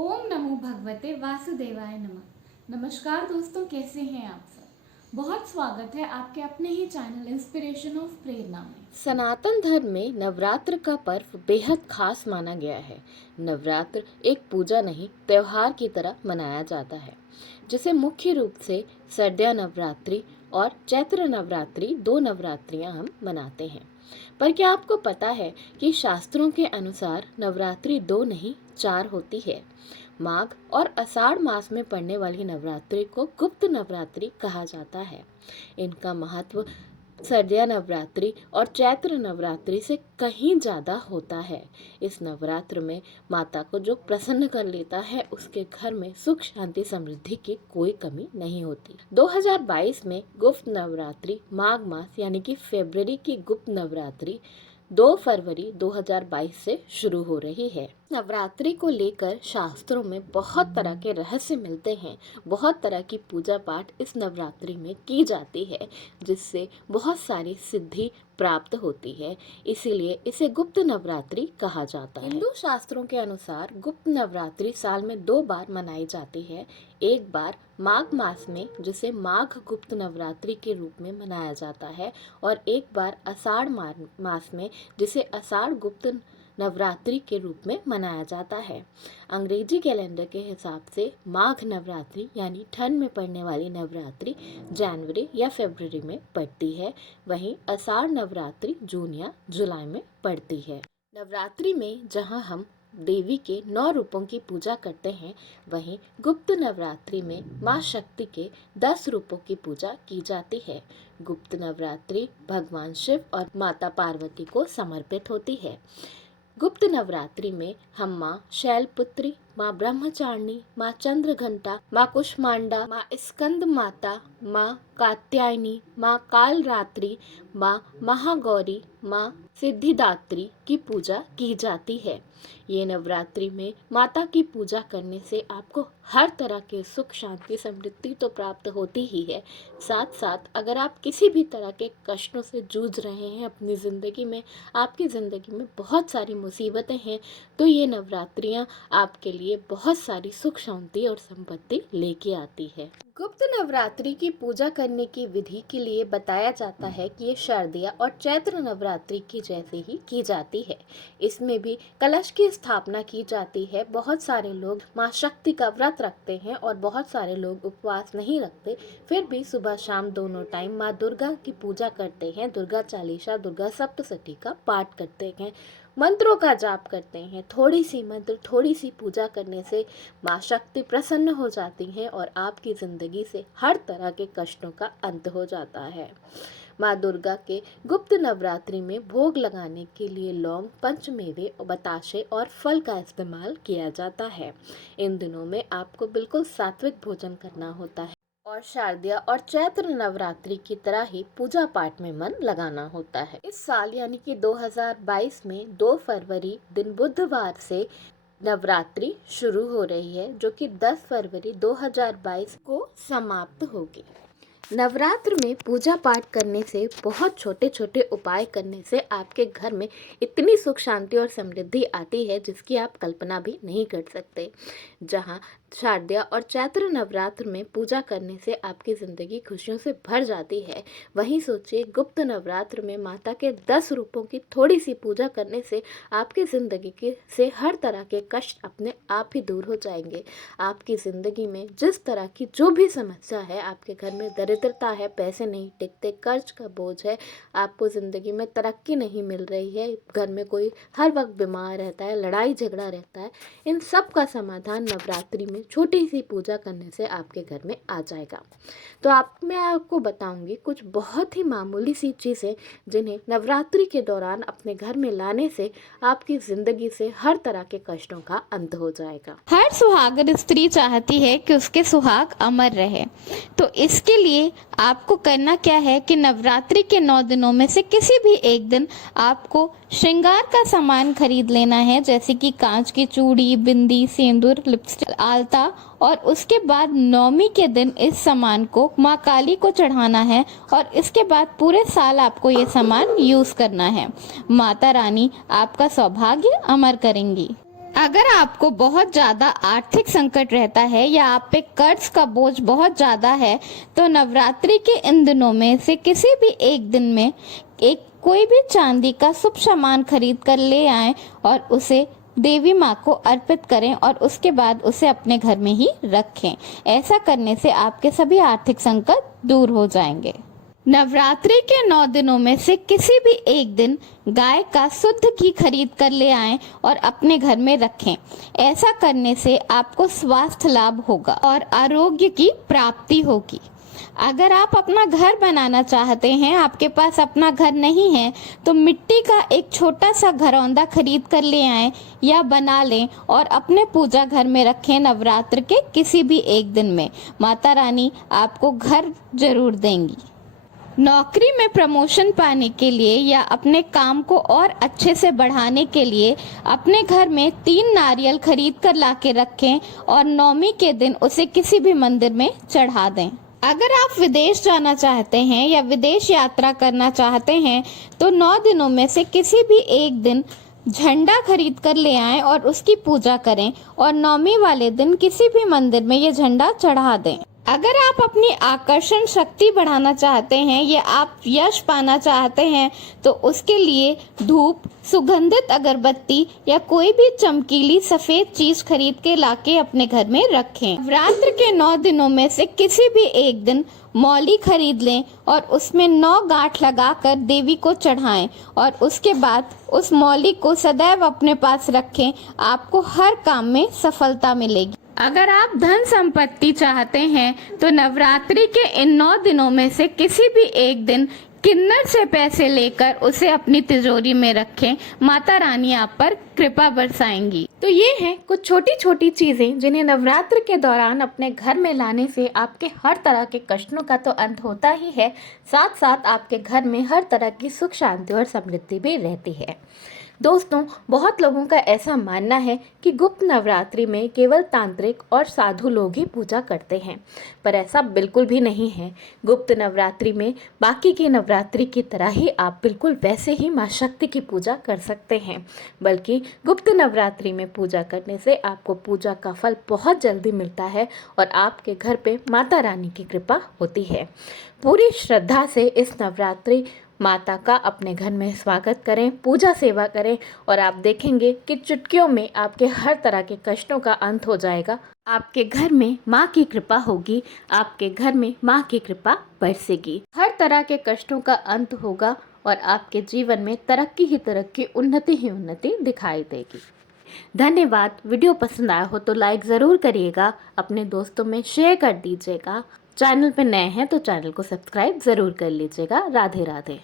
ओम नमो भगवते वासुदेवाय नमः। नमस्कार दोस्तों, कैसे हैं आप सब? बहुत स्वागत है आपके अपने ही चैनल इंस्पिरेशन ऑफ प्रेरणा में। सनातन धर्म में नवरात्र का पर्व बेहद खास माना गया है। नवरात्र एक पूजा नहीं, त्योहार की तरह मनाया जाता है, जिसे मुख्य रूप से सर्दिया नवरात्रि और चैत्र नवरात्रि 2 नवरात्रियां हम मनाते हैं। पर क्या आपको पता है कि शास्त्रों के अनुसार नवरात्रि 2 नहीं 4 होती है। माघ और आषाढ़ मास में पड़ने वाली नवरात्रि को गुप्त नवरात्रि कहा जाता है। इनका महत्व सर्दिया नवरात्रि और चैत्र नवरात्रि से कहीं ज़्यादा होता है। इस नवरात्र में माता को जो प्रसन्न कर लेता है, उसके घर में सुख शांति समृद्धि की कोई कमी नहीं होती। 2022 में गुप्त नवरात्रि माघ मास यानी कि फरवरी की गुप्त नवरात्रि 2 फरवरी 2022 से शुरू हो रही है। नवरात्रि को लेकर शास्त्रों में बहुत तरह के रहस्य मिलते हैं। बहुत तरह की पूजा पाठ इस नवरात्रि में की जाती है, जिससे बहुत सारी सिद्धि प्राप्त होती है। इसीलिए इसे गुप्त नवरात्रि कहा जाता है। हिंदू शास्त्रों के अनुसार गुप्त नवरात्रि साल में 2 बार मनाई जाती है। एक बार माघ मास में, जिसे माघ गुप्त नवरात्रि के रूप में मनाया जाता है, और एक बार आषाढ़ मास में, जिसे आषाढ़ गुप्त नवरात्रि के रूप में मनाया जाता है। अंग्रेजी कैलेंडर के हिसाब से माघ नवरात्रि यानी ठंड में पड़ने वाली नवरात्रि जनवरी या फरवरी में पड़ती है। वहीं आषाढ़ नवरात्रि जून या जुलाई में पड़ती है। नवरात्रि में जहां हम देवी के 9 रूपों की पूजा करते हैं, वहीं गुप्त नवरात्रि में माँ शक्ति के 10 रूपों की पूजा की जाती है। गुप्त नवरात्रि भगवान शिव और माता पार्वती को समर्पित होती है। गुप्त नवरात्रि में हम माँ शैलपुत्री, माँ ब्रह्मचारिणी, माँ चंद्रघंटा, माँ कुष्मांडा, माँ स्कंद माता, माँ कात्यायनी, माँ कालरात्रि, माँ महागौरी, माँ सिद्धिदात्री की पूजा की जाती है। ये नवरात्रि में माता की पूजा करने से आपको हर तरह के सुख शांति समृद्धि तो प्राप्त होती ही है, साथ साथ अगर आप किसी भी तरह के कष्टों से जूझ रहे हैं अपनी ज़िंदगी में, आपकी ज़िंदगी में बहुत सारी मुसीबतें हैं, तो ये नवरात्रियाँ आपके लिए बहुत सारी सुख शांति और संपत्ति लेके आती है। गुप्त नवरात्रि की पूजा करने की विधि के लिए बताया जाता है कि ये शारदीय और चैत्र नवरात्रि की जैसे ही की जाती है। इसमें भी कलश की स्थापना की जाती है। बहुत सारे लोग माँ शक्ति का व्रत रखते हैं और बहुत सारे लोग उपवास नहीं रखते, फिर भी सुबह शाम दोनों टाइम माँ दुर्गा की पूजा करते हैं। दुर्गा चालीसा, दुर्गा सप्तशती का पाठ करते हैं, मंत्रों का जाप करते हैं। थोड़ी सी मंत्र, थोड़ी सी पूजा करने से माँ शक्ति प्रसन्न हो जाती हैं और आपकी ज़िंदगी से हर तरह के कष्टों का अंत हो जाता है। माँ दुर्गा के गुप्त नवरात्रि में भोग लगाने के लिए लौंग, पंचमेवे, बताशे और फल का इस्तेमाल किया जाता है। इन दिनों में आपको बिल्कुल सात्विक भोजन करना होता है और शारदीय और चैत्र नवरात्रि की तरह ही पूजा पाठ में मन लगाना होता है। इस साल यानी कि 2022 में 2 फरवरी दिन बुधवार से नवरात्रि शुरू हो रही है, जो कि 10 फरवरी 2022 को समाप्त होगी। नवरात्र में पूजा पाठ करने से, बहुत छोटे छोटे उपाय करने से आपके घर में इतनी सुख शांति और समृद्धि आती है जिसकी आप कल्पना भी नहीं कर सकते। जहां शारदीय और चैत्र नवरात्र में पूजा करने से आपकी ज़िंदगी खुशियों से भर जाती है, वहीं सोचिए गुप्त नवरात्र में माता के 10 रूपों की थोड़ी सी पूजा करने से आपकी ज़िंदगी के से हर तरह के कष्ट अपने आप ही दूर हो जाएंगे। आपकी ज़िंदगी में जिस तरह की जो भी समस्या है, आपके घर में दरिद्रता है, पैसे नहीं टिकते, कर्ज का बोझ है, आपको ज़िंदगी में तरक्की नहीं मिल रही है, घर में कोई हर वक्त बीमार रहता है, लड़ाई झगड़ा रहता है, इन सब का समाधान नवरात्रि में छोटी सी पूजा करने से आपके घर में आ जाएगा। तो मैं आपको बताऊंगी कुछ बहुत ही मामूली सी चीज़ें जिन्हें नवरात्रि के दौरान अपने घर में लाने से आपकी ज़िंदगी से हर तरह के कष्टों का अंत हो जाएगा। हर सुहागन स्त्री चाहती है कि उसके सुहाग अमर रहे, तो इसके लिए आपको करना क्या है कि नवरात्रि के 9 दिनों में से किसी भी एक दिन आपको श्रृंगार का सामान खरीद लेना है, जैसे कि कांच की चूड़ी, बिंदी, सिंदूर, लिपस्टिक, आलता, और उसके बाद नवमी के दिन इस सामान को माँ काली को चढ़ाना है और इसके बाद पूरे साल आपको ये सामान यूज करना है। माता रानी आपका सौभाग्य अमर करेंगी। अगर आपको बहुत ज़्यादा आर्थिक संकट रहता है या आप पे कर्ज का बोझ बहुत ज़्यादा है, तो नवरात्रि के इन दिनों में से किसी भी एक दिन में कोई भी चांदी का शुभ सामान खरीद कर ले आएं और उसे देवी माँ को अर्पित करें और उसके बाद उसे अपने घर में ही रखें। ऐसा करने से आपके सभी आर्थिक संकट दूर हो जाएंगे। नवरात्रि के 9 दिनों में से किसी भी एक दिन गाय का शुद्ध घी खरीद कर ले आएं और अपने घर में रखें। ऐसा करने से आपको स्वास्थ्य लाभ होगा और आरोग्य की प्राप्ति होगी। अगर आप अपना घर बनाना चाहते हैं, आपके पास अपना घर नहीं है, तो मिट्टी का एक छोटा सा घरौंदा खरीद कर ले आएं या बना लें और अपने पूजा घर में रखें। नवरात्र के किसी भी एक दिन में माता रानी आपको घर जरूर देंगी। नौकरी में प्रमोशन पाने के लिए या अपने काम को और अच्छे से बढ़ाने के लिए अपने घर में 3 नारियल खरीद कर ला के रखें और नवमी के दिन उसे किसी भी मंदिर में चढ़ा दें। अगर आप विदेश जाना चाहते हैं या विदेश यात्रा करना चाहते हैं, तो 9 दिनों में से किसी भी एक दिन झंडा खरीद कर ले आएं और उसकी पूजा करें और नवमी वाले दिन किसी भी मंदिर में ये झंडा चढ़ा दें। अगर आप अपनी आकर्षण शक्ति बढ़ाना चाहते हैं या आप यश पाना चाहते हैं, तो उसके लिए धूप, सुगंधित अगरबत्ती या कोई भी चमकीली सफेद चीज खरीद के लाके अपने घर में रखें। नवरात्र के 9 दिनों में से किसी भी एक दिन मौली खरीद लें और उसमें 9 गांठ लगाकर देवी को चढ़ाएं और उसके बाद उस मौली को सदैव अपने पास रखें। आपको हर काम में सफलता मिलेगी। अगर आप धन संपत्ति चाहते हैं, तो नवरात्रि के इन 9 दिनों में से किसी भी एक दिन किन्नर से पैसे लेकर उसे अपनी तिजोरी में रखें। माता रानी आप पर कृपा बरसाएंगी। तो ये हैं कुछ छोटी छोटी चीज़ें जिन्हें नवरात्र के दौरान अपने घर में लाने से आपके हर तरह के कष्टों का तो अंत होता ही है, साथ साथ आपके घर में हर तरह की सुख शांति और समृद्धि भी रहती है। दोस्तों, बहुत लोगों का ऐसा मानना है कि गुप्त नवरात्रि में केवल तांत्रिक और साधु लोग ही पूजा करते हैं, पर ऐसा बिल्कुल भी नहीं है। गुप्त नवरात्रि में बाकी की नवरात्रि की तरह ही आप बिल्कुल वैसे ही माँ शक्ति की पूजा कर सकते हैं, बल्कि गुप्त नवरात्रि में पूजा करने से आपको पूजा का फल बहुत जल्दी मिलता है और आपके घर पे माता रानी की कृपा होती है। पूरी श्रद्धा से इस नवरात्रि माता का अपने घर में स्वागत करें, पूजा सेवा करें और आप देखेंगे कि चुटकियों में आपके हर तरह के कष्टों का अंत हो जाएगा। आपके घर में माँ की कृपा होगी, आपके घर में माँ की कृपा बरसेगी, हर तरह के कष्टों का अंत होगा और आपके जीवन में तरक्की ही तरक्की, उन्नति ही उन्नति दिखाई देगी। धन्यवाद। वीडियो पसंद आया हो तो लाइक ज़रूर करिएगा, अपने दोस्तों में शेयर कर दीजिएगा। चैनल पे नए हैं तो चैनल को सब्सक्राइब ज़रूर कर लीजिएगा। राधे राधे।